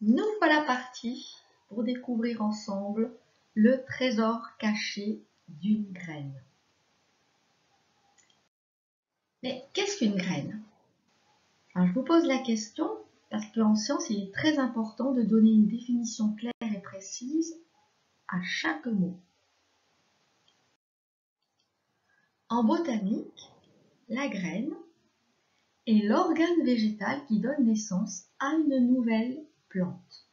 Nous voilà partis pour découvrir ensemble le trésor caché d'une graine. Mais qu'est-ce qu'une graine? Je vous pose la question parce qu'en science, il est très important de donner une définition claire et précise à chaque mot. En botanique, la graine est l'organe végétal qui donne naissance à une nouvelle plante.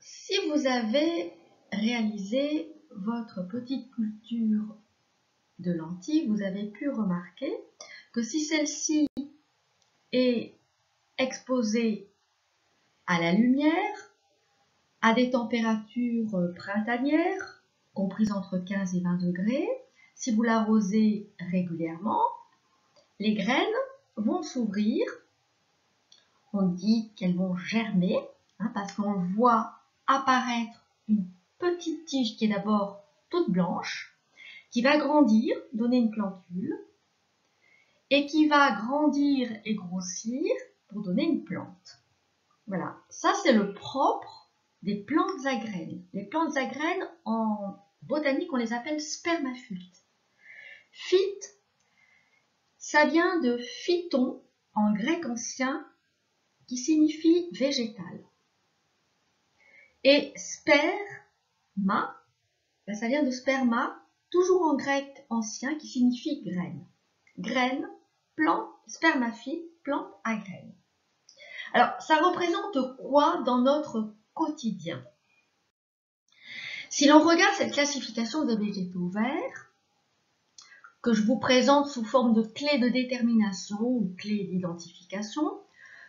Si vous avez réalisé votre petite culture de lentilles, vous avez pu remarquer que si celle-ci est exposée à la lumière, à des températures printanières, comprises entre 15 et 20 degrés, si vous l'arrosez régulièrement, les graines vont s'ouvrir. On dit qu'elles vont germer, parce qu'on voit apparaître une petite tige qui est d'abord toute blanche, qui va grandir, donner une plantule, et qui va grandir et grossir pour donner une plante. Voilà, ça c'est le propre des plantes à graines. Les plantes à graines, en botanique, on les appelle spermaphytes. Phyte, ça vient de phyton, en grec ancien, qui signifie végétal. Et sperma, ça vient de sperma, toujours en grec ancien, qui signifie graine. Graine, plante, spermaphyte, plante à graines. Alors, ça représente quoi dans notre quotidien? Si l'on regarde cette classification des végétaux verts, que je vous présente sous forme de clé de détermination ou clé d'identification,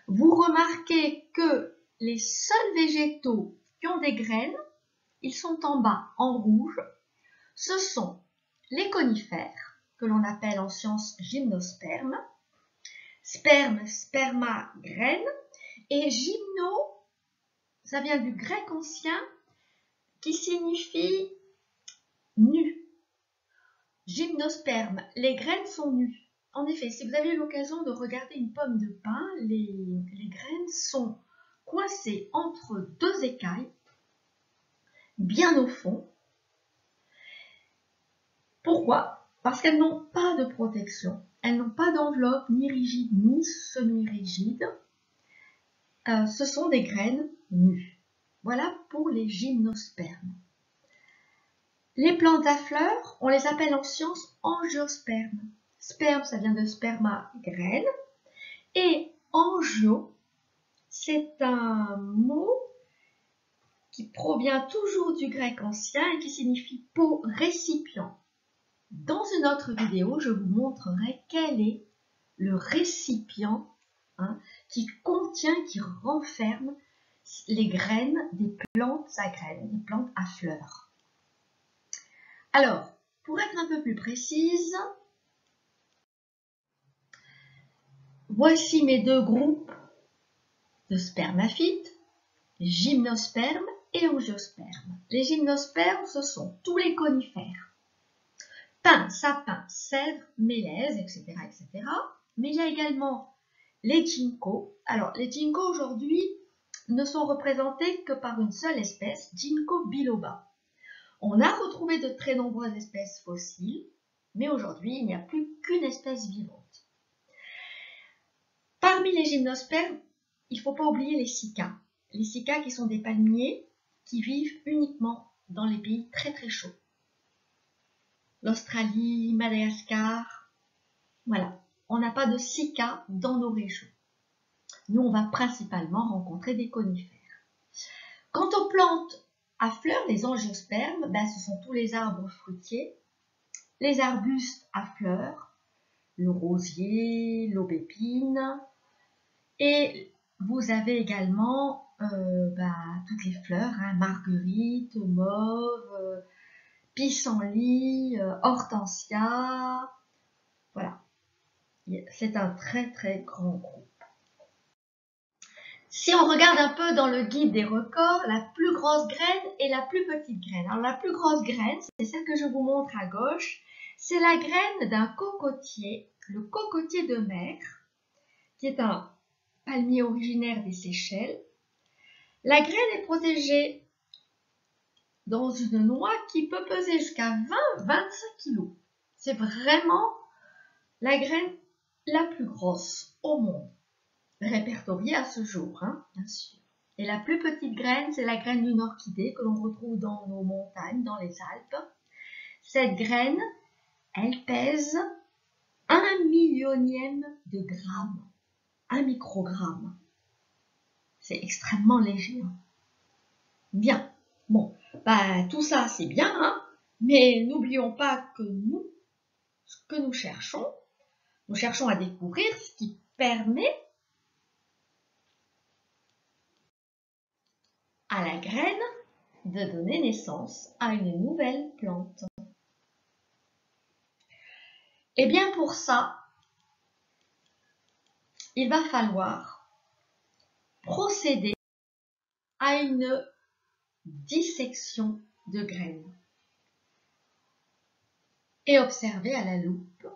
vous remarquez que les seuls végétaux qui ont des graines, ils sont en bas, en rouge. Ce sont les conifères, que l'on appelle en science gymnospermes, sperme, sperma, graine, et gymno, ça vient du grec ancien qui signifie nu. Gymnosperme, les graines sont nues. En effet, si vous avez eu l'occasion de regarder une pomme de pin, les graines sont coincées entre deux écailles, bien au fond. Pourquoi? Parce qu'elles n'ont pas de protection. Elles n'ont pas d'enveloppe ni rigide ni semi-rigide. Ce sont des graines nues. Voilà pour les gymnospermes. Les plantes à fleurs, on les appelle en science angiospermes. Sperme, ça vient de sperma, graine. Et angio, c'est un mot qui provient toujours du grec ancien et qui signifie pot, récipient. Dans une autre vidéo, je vous montrerai quel est le récipient qui contient, qui renferme les graines des plantes à graines, des plantes à fleurs. Alors, pour être un peu plus précise, voici mes deux groupes de spermaphytes, gymnospermes et angiospermes. Les gymnospermes, ce sont tous les conifères. Pins, sapins, cèdres, mélèzes, etc., etc. Mais il y a également les ginkgos. Alors, les ginkgos aujourd'hui ne sont représentés que par une seule espèce, Ginkgo biloba. On a retrouvé de très nombreuses espèces fossiles, mais aujourd'hui, il n'y a plus qu'une espèce vivante. Parmi les gymnospermes, il ne faut pas oublier les cycas. Les cycas qui sont des palmiers qui vivent uniquement dans les pays très très chauds. L'Australie, Madagascar, voilà. On n'a pas de cycas dans nos régions. Nous, on va principalement rencontrer des conifères. Quant aux plantes à fleurs, les angiospermes, ce sont tous les arbres fruitiers, les arbustes à fleurs, le rosier, l'aubépine, et vous avez également toutes les fleurs, marguerite, mauve, pissenlit, hortensia, voilà. C'est un très très grand groupe. Si on regarde un peu dans le guide des records, la plus grosse graine et la plus petite graine. Alors la plus grosse graine, c'est celle que je vous montre à gauche, c'est la graine d'un cocotier, le cocotier de mer, qui est un palmier originaire des Seychelles. La graine est protégée dans une noix qui peut peser jusqu'à 20-25 kg. C'est vraiment la graine la plus grosse au monde, répertoriée à ce jour, hein, bien sûr. Et la plus petite graine, c'est la graine d'une orchidée que l'on retrouve dans nos montagnes, dans les Alpes. Cette graine, elle pèse 1/10000000 de gramme, 1 microgramme. C'est extrêmement léger. Hein. Bien. Bon, tout ça c'est bien, hein, mais n'oublions pas que nous, ce que nous cherchons à découvrir ce qui permet à la graine de donner naissance à une nouvelle plante. Et bien pour ça, il va falloir procéder à une dissection de graines et observer à la loupe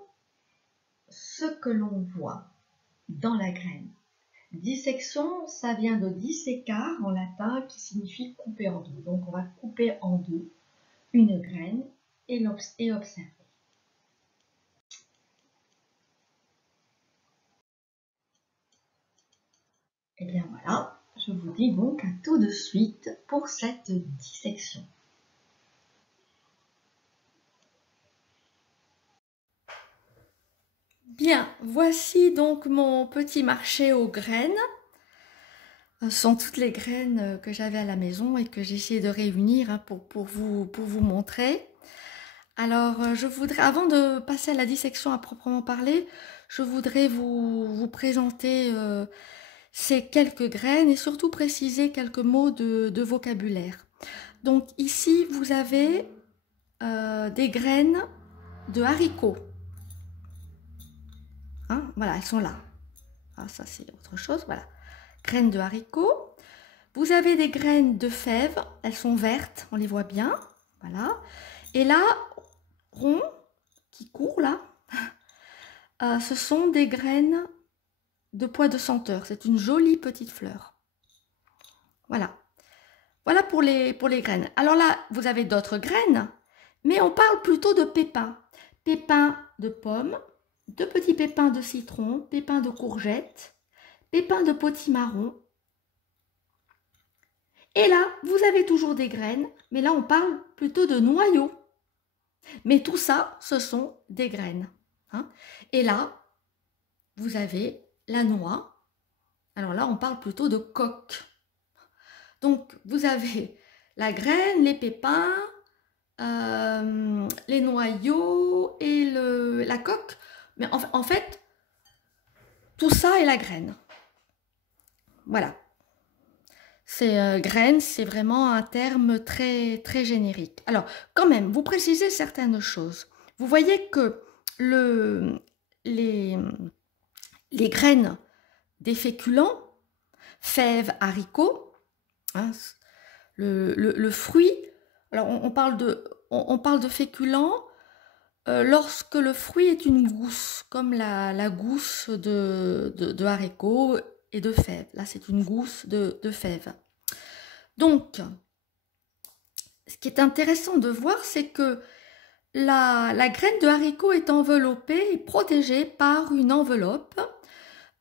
ce que l'on voit dans la graine. Dissection, ça vient de dissecar en latin qui signifie couper en deux. Donc on va couper en deux une graine et observer. Et bien voilà, je vous dis donc à tout de suite pour cette dissection. Bien, voici donc mon petit marché aux graines. Ce sont toutes les graines que j'avais à la maison et que j'ai essayé de réunir hein, pour vous montrer. Alors, je voudrais, avant de passer à la dissection à proprement parler, je voudrais vous présenter ces quelques graines et surtout préciser quelques mots de vocabulaire. Donc ici, vous avez des graines de haricots. Hein, voilà, elles sont là. Ah, ça, c'est autre chose. Voilà. Graines de haricots. Vous avez des graines de fèves. Elles sont vertes, on les voit bien. Voilà. Et là, rond, qui court là, ce sont des graines de pois de senteur. C'est une jolie petite fleur. Voilà. Voilà pour les graines. Alors là, vous avez d'autres graines, mais on parle plutôt de pépins. Pépins de pommes, de petits pépins de citron, pépins de courgettes, pépins de potimarron. Et là, vous avez toujours des graines, mais là, on parle plutôt de noyaux. Mais tout ça, ce sont des graines. Hein. Et là, vous avez la noix. Alors là, on parle plutôt de coque. Donc, vous avez la graine, les pépins, les noyaux et la coque. Mais en fait, tout ça est la graine. Voilà. C'est graine, c'est vraiment un terme très, très générique. Alors, quand même, vous précisez certaines choses. Vous voyez que les graines des féculents, fèves, haricots, hein, le fruit, alors on parle de féculents lorsque le fruit est une gousse, comme la gousse de haricots et de fèves. Là, c'est une gousse de fèves. Donc, ce qui est intéressant de voir, c'est que la graine de haricot est enveloppée et protégée par une enveloppe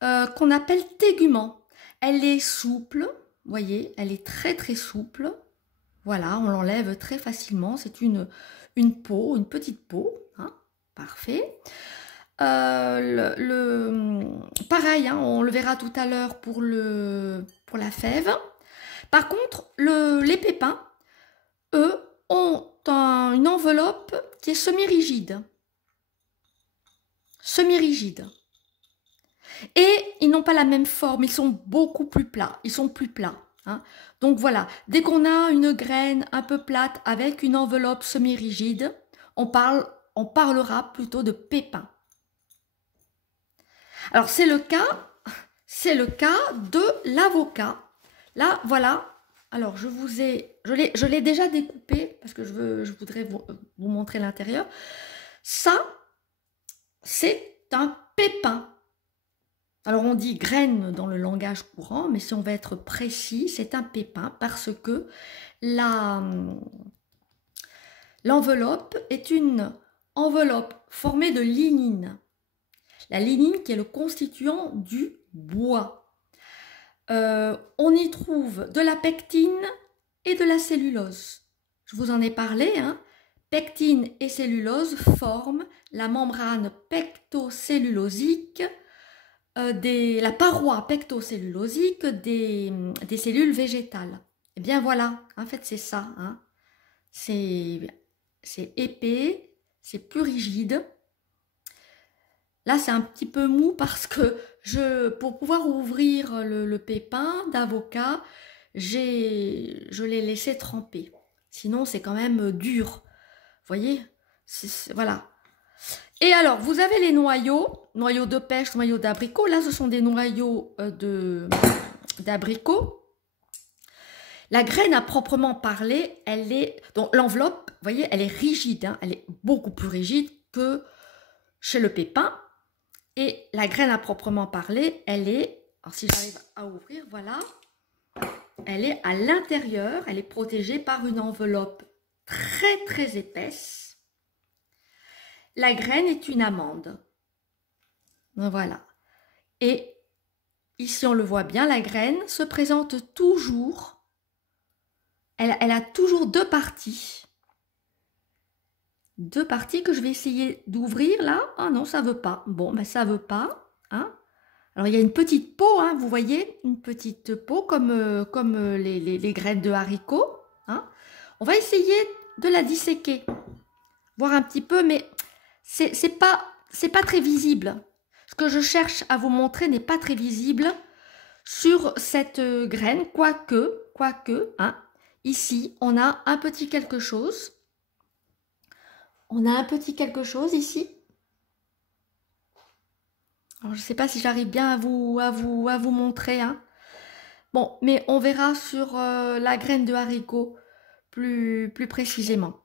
qu'on appelle tégument. Elle est souple, vous voyez, elle est très très souple. Voilà, on l'enlève très facilement. C'est une peau, une petite peau. Hein, parfait. Pareil, hein, on le verra tout à l'heure pour la fève. Par contre, les pépins, eux, ont une enveloppe qui est semi-rigide. Semi-rigide. Et ils n'ont pas la même forme, ils sont beaucoup plus plats. Ils sont plus plats. Hein. Donc voilà, dès qu'on a une graine un peu plate avec une enveloppe semi-rigide, on parlera plutôt de pépins. Alors c'est le cas de l'avocat. Là, voilà. Alors je l'ai déjà découpé parce que je voudrais vous montrer l'intérieur. Ça, c'est un pépin. Alors on dit graine dans le langage courant, mais si on veut être précis, c'est un pépin parce que l'enveloppe est une enveloppe formée de lignine. La lignine qui est le constituant du bois. On y trouve de la pectine et de la cellulose. Je vous en ai parlé, hein. Pectine et cellulose forment la membrane pectocellulosique, la paroi pectocellulosique des cellules végétales. Et bien voilà, en fait c'est ça, hein. C'est épais, c'est plus rigide. Là c'est un petit peu mou parce que pour pouvoir ouvrir le pépin d'avocat, je l'ai laissé tremper. Sinon c'est quand même dur. Vous voyez, voilà. Et alors, vous avez les noyaux de pêche, noyaux d'abricot. Là, ce sont des noyaux d'abricot. La graine à proprement parler, elle est... Donc, l'enveloppe, vous voyez, elle est rigide. Hein, elle est beaucoup plus rigide que chez le pépin. Et la graine à proprement parler, elle est... Alors, si j'arrive à ouvrir, voilà. Elle est à l'intérieur. Elle est protégée par une enveloppe très, très épaisse. La graine est une amande. Voilà. Et ici, on le voit bien, la graine se présente toujours. Elle a toujours deux parties. Deux parties que je vais essayer d'ouvrir là. Ah non, ça ne veut pas. Bon, ben ça ne veut pas. Hein. Alors, il y a une petite peau, hein, vous voyez, une petite peau comme les graines de haricots. Hein. On va essayer de la disséquer. Voir un petit peu, mais c'est pas très visible. Ce que je cherche à vous montrer n'est pas très visible sur cette graine, quoique, hein, ici, on a un petit quelque chose. On a un petit quelque chose ici. Alors, je ne sais pas si j'arrive bien à vous montrer. Hein. Bon, mais on verra sur la graine de haricot plus précisément.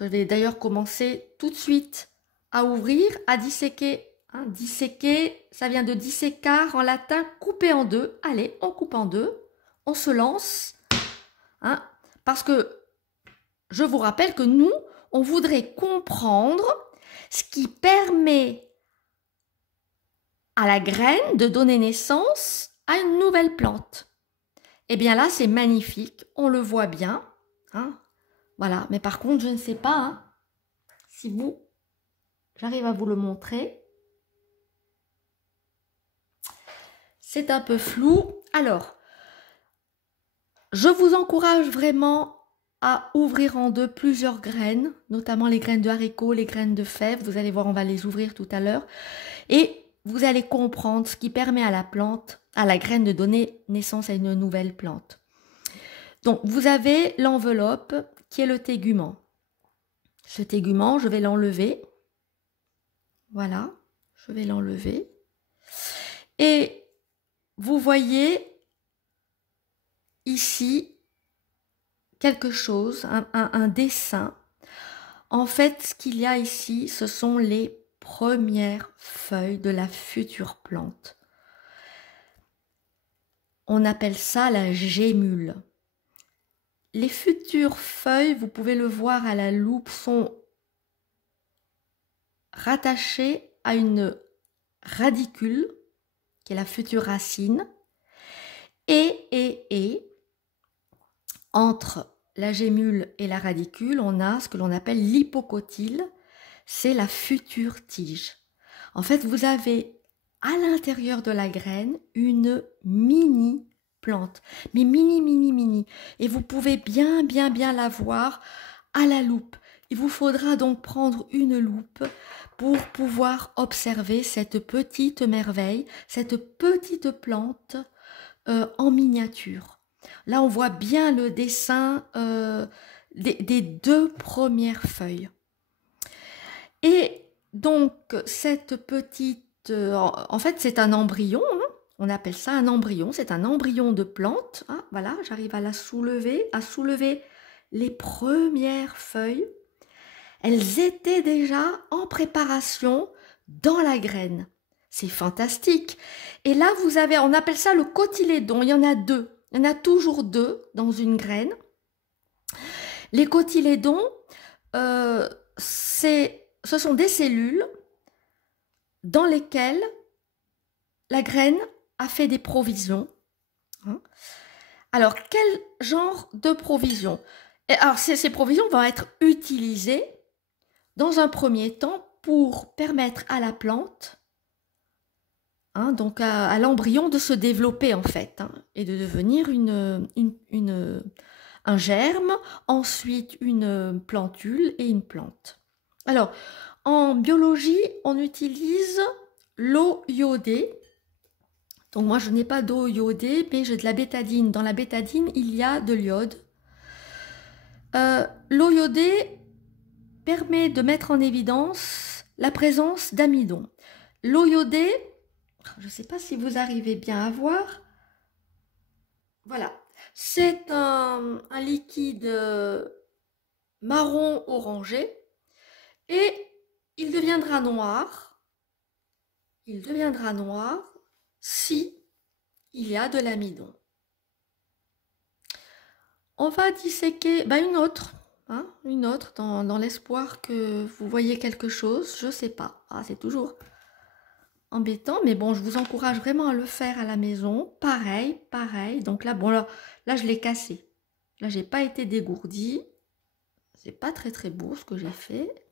Je vais d'ailleurs commencer tout de suite à ouvrir, à disséquer. Hein, disséquer, ça vient de dissécar en latin, couper en deux. Allez, on coupe en deux, on se lance. Hein, parce que je vous rappelle que nous, on voudrait comprendre ce qui permet à la graine de donner naissance à une nouvelle plante. Et bien là, c'est magnifique, on le voit bien. Hein, voilà, mais par contre, je ne sais pas hein, si j'arrive à vous le montrer. C'est un peu flou. Alors, je vous encourage vraiment à ouvrir en deux plusieurs graines, notamment les graines de haricots, les graines de fèves. Vous allez voir, on va les ouvrir tout à l'heure. Et vous allez comprendre ce qui permet à la plante, à la graine de donner naissance à une nouvelle plante. Donc, vous avez l'enveloppe qui est le tégument. Ce tégument, je vais l'enlever. Voilà, je vais l'enlever. Et vous voyez ici quelque chose, un dessin. En fait, ce qu'il y a ici, ce sont les premières feuilles de la future plante. On appelle ça la gémule. Les futures feuilles, vous pouvez le voir à la loupe, sont rattachées à une radicule, qui est la future racine, et entre la gémule et la radicule, on a ce que l'on appelle l'hypocotyle, c'est la future tige. En fait, vous avez à l'intérieur de la graine une mini plante, mais mini. Et vous pouvez bien la voir à la loupe. Il vous faudra donc prendre une loupe pour pouvoir observer cette petite merveille, cette petite plante en miniature. Là, on voit bien le dessin des deux premières feuilles. Et donc, cette petite... en fait, c'est un embryon. Hein, on appelle ça un embryon. C'est un embryon de plante. Hein, voilà, j'arrive à soulever les premières feuilles. Elles étaient déjà en préparation dans la graine. C'est fantastique. Et là, vous avez, on appelle ça le cotylédon. Il y en a deux. Il y en a toujours deux dans une graine. Les cotylédons, ce sont des cellules dans lesquelles la graine a fait des provisions. Alors, quel genre de provisions? Alors, ces provisions vont être utilisées dans un premier temps pour permettre à la plante, donc à l'embryon de se développer en fait, et de devenir un germe, ensuite une plantule et une plante. Alors, en biologie, on utilise l'eau iodée. Donc moi, je n'ai pas d'eau iodée, mais j'ai de la bétadine. Dans la bétadine, il y a de l'iode. L'eau iodée permet de mettre en évidence la présence d'amidon. L'eau iodée, je ne sais pas si vous arrivez bien à voir. Voilà, c'est un liquide marron orangé et il deviendra noir. Il deviendra noir si il y a de l'amidon. On va disséquer une autre dans l'espoir que vous voyez quelque chose. Je ne sais pas, c'est toujours embêtant, mais bon, je vous encourage vraiment à le faire à la maison. Pareil. Donc là, bon, là je l'ai cassé. Là, j'ai pas été dégourdie. C'est pas très beau ce que j'ai fait.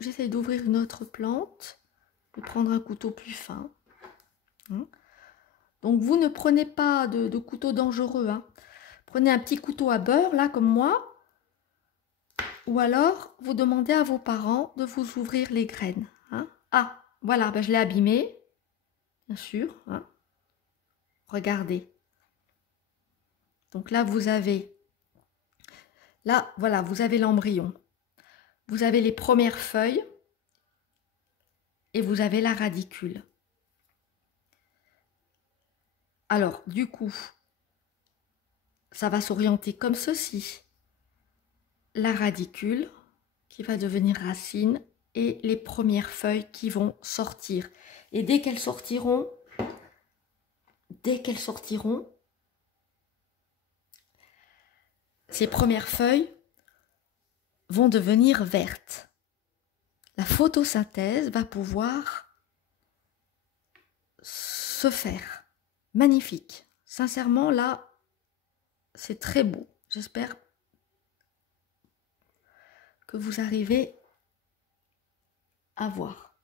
J'essaie d'ouvrir une autre plante, de prendre un couteau plus fin. Donc vous ne prenez pas de couteau dangereux. Prenez un petit couteau à beurre, là, comme moi. Ou alors, vous demandez à vos parents de vous ouvrir les graines. Ah, voilà, je l'ai abîmé. Bien sûr. Regardez. Donc là, vous avez... Là, voilà, vous avez l'embryon. Vous avez les premières feuilles et vous avez la radicule. Alors, du coup, ça va s'orienter comme ceci. La radicule qui va devenir racine et les premières feuilles qui vont sortir. Et dès qu'elles sortiront, ces premières feuilles vont devenir vertes. La photosynthèse va pouvoir se faire. Magnifique. Sincèrement, là, c'est très beau. J'espère que vous arrivez à voir.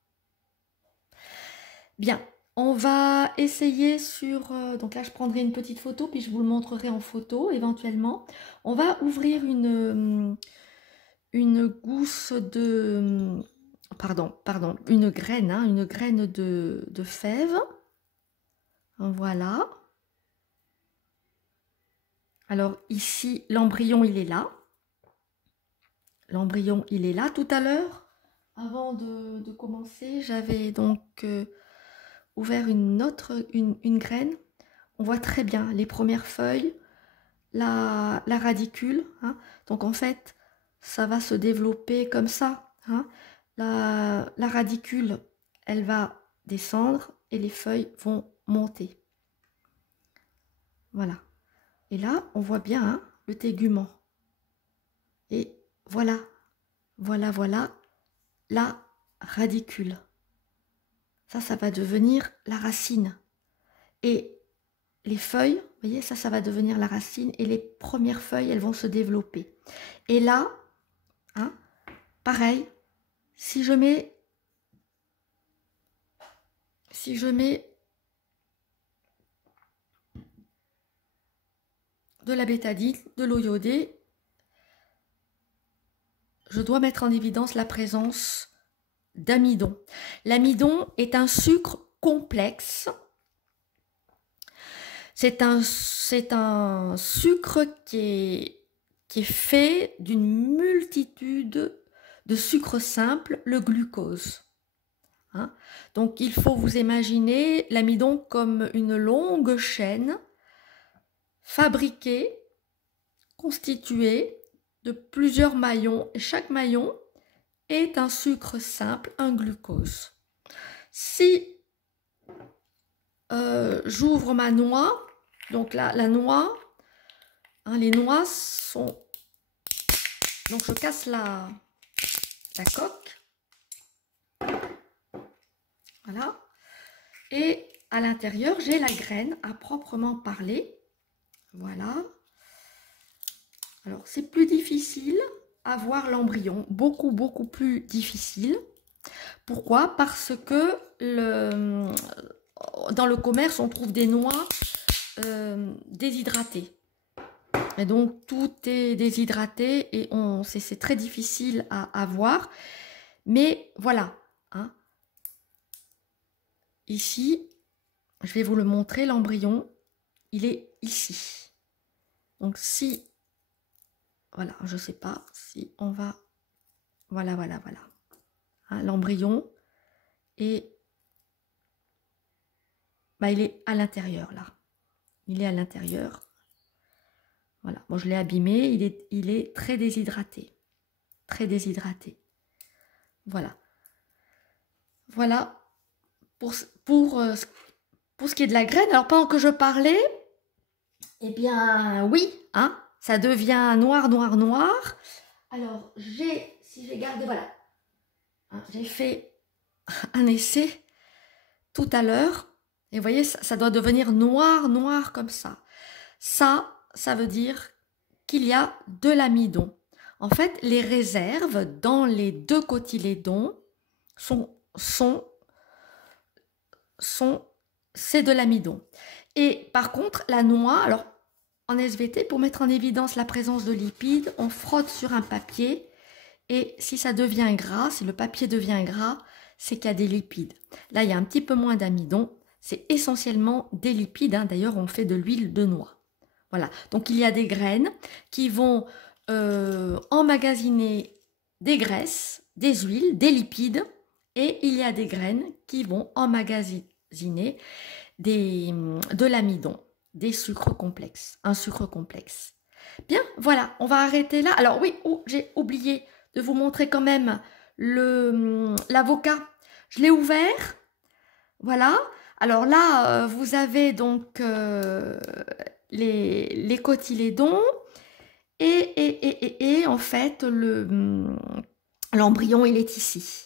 Bien, on va essayer sur... donc là, je prendrai une petite photo, puis je vous le montrerai en photo, éventuellement. On va ouvrir une gousse de... Pardon, une graine de fève. Voilà. Alors ici, l'embryon, il est là. L'embryon, il est là. Tout à l'heure, avant de commencer, j'avais donc ouvert une graine. On voit très bien les premières feuilles, la radicule. Donc en fait, ça va se développer comme ça. La radicule, elle va descendre et les feuilles vont monter. Voilà. Et là, on voit bien le tégument. Et voilà, la radicule. Ça va devenir la racine. Et les feuilles, vous voyez, ça va devenir la racine. Et les premières feuilles, elles vont se développer. Et là, pareil, si je mets de la bétadine, de l'eau iodée, je dois mettre en évidence la présence d'amidon. L'amidon est un sucre complexe. C'est un sucre qui est fait d'une multitude de sucres simples, le glucose. Donc il faut vous imaginer l'amidon comme une longue chaîne fabriquée, constituée de plusieurs maillons. Et chaque maillon est un sucre simple, un glucose. Si j'ouvre ma noix, donc là, la noix, hein, les noix sont... Donc je casse la coque. Voilà. Et à l'intérieur, j'ai la graine à proprement parler. Voilà. Alors, c'est plus difficile à voir l'embryon. Beaucoup, beaucoup plus difficile. Pourquoi? Parce que dans le commerce, on trouve des noix déshydratées. Et donc, tout est déshydraté et c'est très difficile à voir. Mais voilà. Hein. Ici, je vais vous le montrer, l'embryon, il est ici. Donc, si... Voilà, je ne sais pas si on va... Voilà, voilà, voilà. Hein, l'embryon est... Bah, il est à l'intérieur, là. Il est à l'intérieur. Voilà, bon, je l'ai abîmé, il est très déshydraté. Très déshydraté. Voilà. Voilà pour ce qui est de la graine. Alors, pendant que je parlais, eh bien, oui, hein, ça devient noir, noir, noir. Alors, si j'ai gardé, voilà, hein, j'ai fait un essai tout à l'heure. Et vous voyez, ça doit devenir noir, noir comme ça. Ça veut dire qu'il y a de l'amidon. En fait, les réserves dans les deux cotylédons c'est de l'amidon. Et par contre, la noix, alors en SVT, pour mettre en évidence la présence de lipides, on frotte sur un papier et si ça devient gras, si le papier devient gras, c'est qu'il y a des lipides. Là, il y a un petit peu moins d'amidon, c'est essentiellement des lipides, hein. D'ailleurs, on fait de l'huile de noix. Voilà, donc il y a des graines qui vont emmagasiner des graisses, des huiles, des lipides, et il y a des graines qui vont emmagasiner de l'amidon, des sucres complexes, un sucre complexe. Bien, voilà, on va arrêter là. Alors oui, j'ai oublié de vous montrer quand même l'avocat. Je l'ai ouvert, voilà. Alors là, vous avez donc les cotylédons et en fait, l'embryon, il est ici.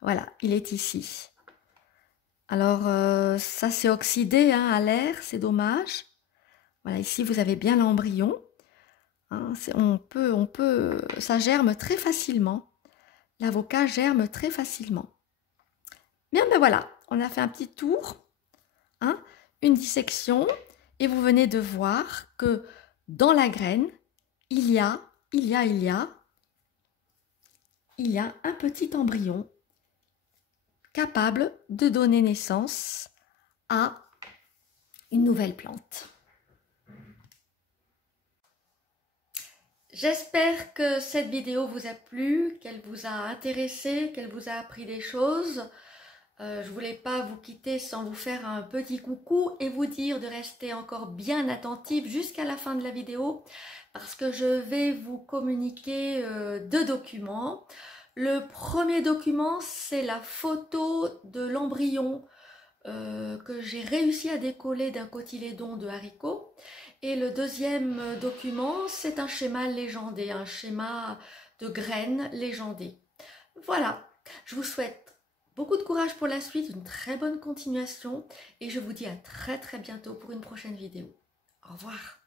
Voilà, il est ici. Alors, ça s'est oxydé hein, à l'air, c'est dommage. Voilà, ici, vous avez bien l'embryon. Hein, ça germe très facilement. L'avocat germe très facilement. Bien, ben voilà, on a fait un petit tour, hein, une dissection, et vous venez de voir que dans la graine, il y a un petit embryon capable de donner naissance à une nouvelle plante. J'espère que cette vidéo vous a plu, qu'elle vous a intéressé, qu'elle vous a appris des choses. Je voulais pas vous quitter sans vous faire un petit coucou et vous dire de rester encore bien attentif jusqu'à la fin de la vidéo parce que je vais vous communiquer 2 documents. Le premier document, c'est la photo de l'embryon que j'ai réussi à décoller d'un cotylédon de haricot. Et le deuxième document, c'est un schéma légendé, un schéma de graines légendé. Voilà, je vous souhaite beaucoup de courage pour la suite, une très bonne continuation et je vous dis à très bientôt pour une prochaine vidéo. Au revoir.